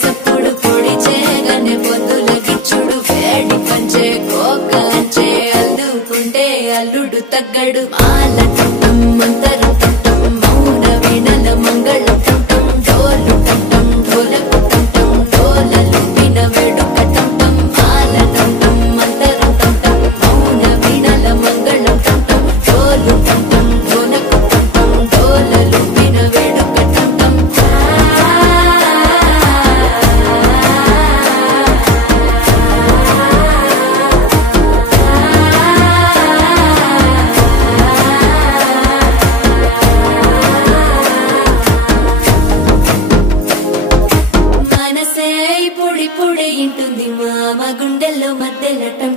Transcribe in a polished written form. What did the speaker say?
సప్పుడు పొడి చేయగానే పొద్దుల గిచ్చుడు వేడి పంచే కోకంచే అల్లుకుంటే అల్లుడు తగ్గడు మాల టం మంతర టం మౌన వీణల మంగళ టం డోలు టం ఢోలకు టం డోలలు విన వేడుక టం మాల టం మంతర టం మౌన వీణల మంగళ టం డోలు టం ఢోలకు టం డోలలు విన వేడుక టం మనసే పొడి పొడి ఇంటుంది మామ గుండెల్లో మధ్యలో టం